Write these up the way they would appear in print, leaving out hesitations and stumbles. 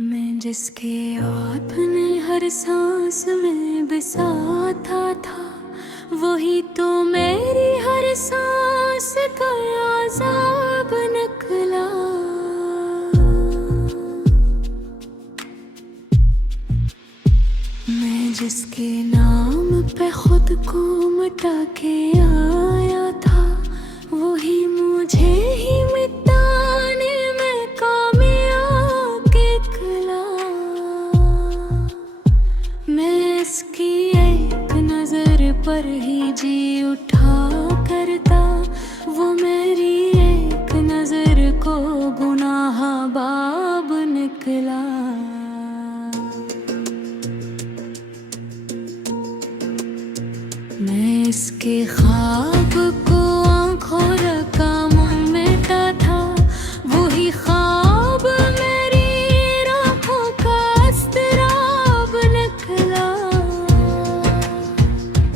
मैं जिसके अपने हर सांस में बसाता था, वही तो मेरी हर सांस का अज़ाब निकला। मैं जिसके नाम पे खुद को मिटा के आया था, वही मुझे ही मिटाने में कामयाब निकला। मैं इसकी एक नजर पर ही जी उठा करता, वो मेरी एक नजर को गुनाह बाब निकला। मैं इसके ख्वाब को आँखों रखा मुँह मिटा था, वही ख्वाब मेरी आँखों का अस्तराब निकला।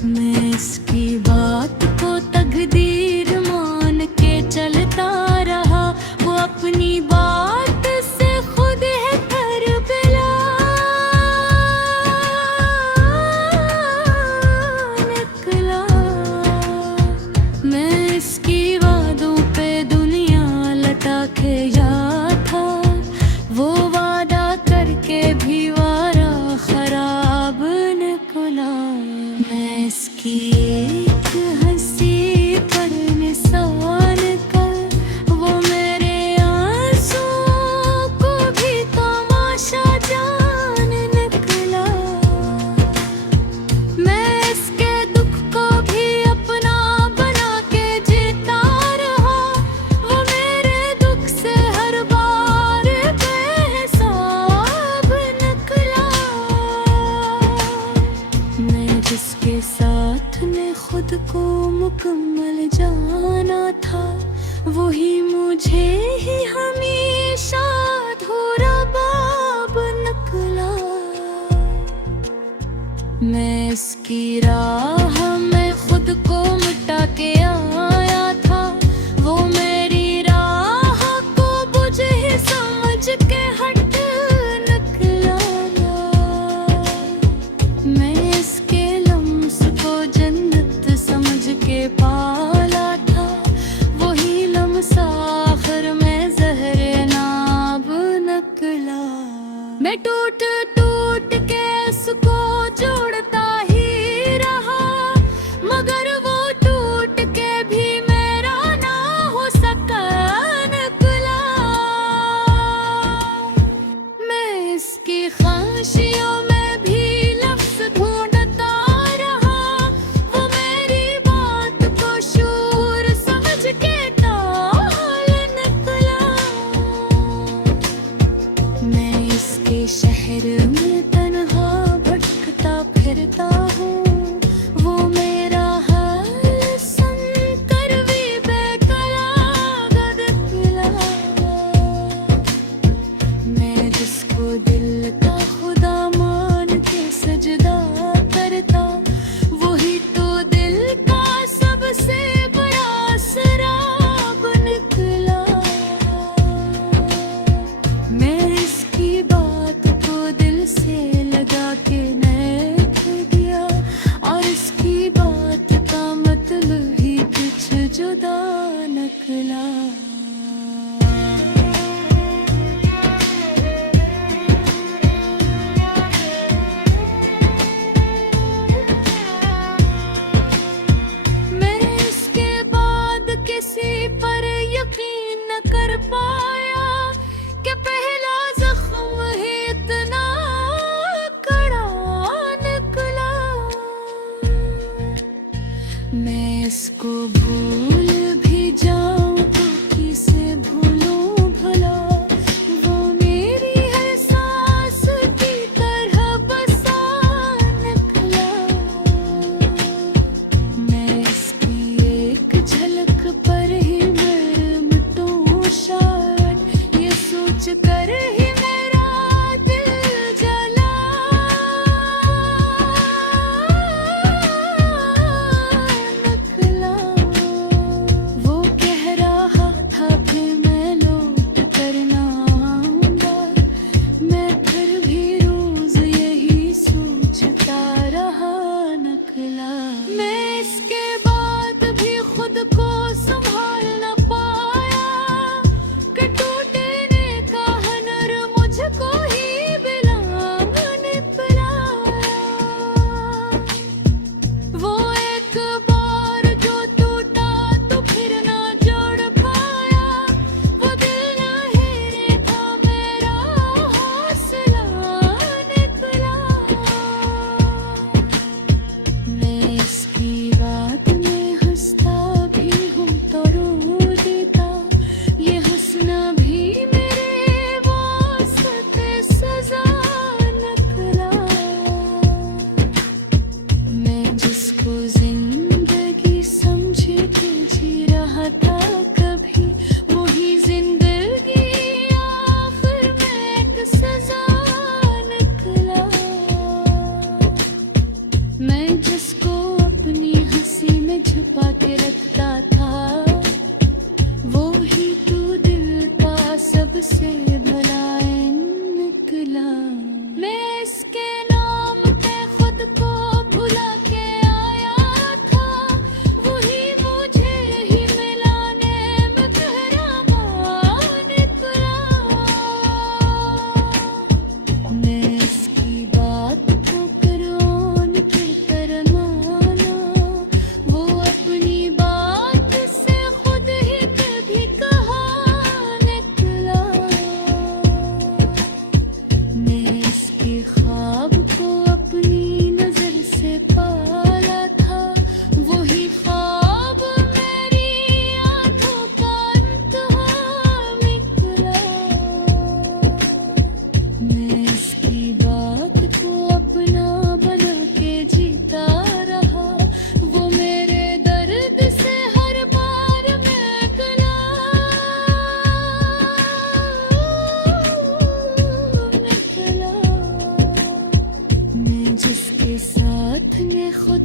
मैं इसकी बात को तकदीर मान के चलता रहा, वो अपनी बात से खुद है करबला निकला। मैं इसकी वादों पे दुनिया लटा के याद था, वो वादा करके भी वारा खराब निकला। मैं इसकी एक हंसी पर निशान कर, वो मेरे आंसुओं को भी तमाशा जान निकला। मैं इसके दुख को भी अपना बना के जीता रहा, वो मेरे दुख से हर बार बेहिसाब निकला। मैं जिसके साथ ने खुद को मुकम्मल जाना था, वही मुझे ही हमेशा अधूरा बाब निकला। मैं इसकी राह में खुद को मिटा के आया था, वो मेरी राह को बुझ ही समझ के हट निकला। मैं इसके लम्स को जन्नत समझ के पाला था, वही लम्स आखिर में ज़हरे नाब निकला। मैं टूट टूट के इसको जोड़ता ही रहा, मगर वो टूट के भी मेरा ना हो सका निकला। मैं इसकी ख्वाहिशों में भी लफ्ज़ ढूंढता रहा, वो मेरी बात को शूर समझ के टाल निकला। मैं इसके शहर में तन्हा भटकता फिरता हूँ, वो मेरा हाल सुनकर भी बेकरार निकला। मैं जिसको दिल का खुदा मान के सजदा करता, वही तो दिल का सबसे बड़ा शराब निकला। मैं इसकी बात को दिल से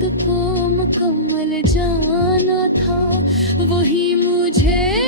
को मुकम्मल जाना था, वही मुझे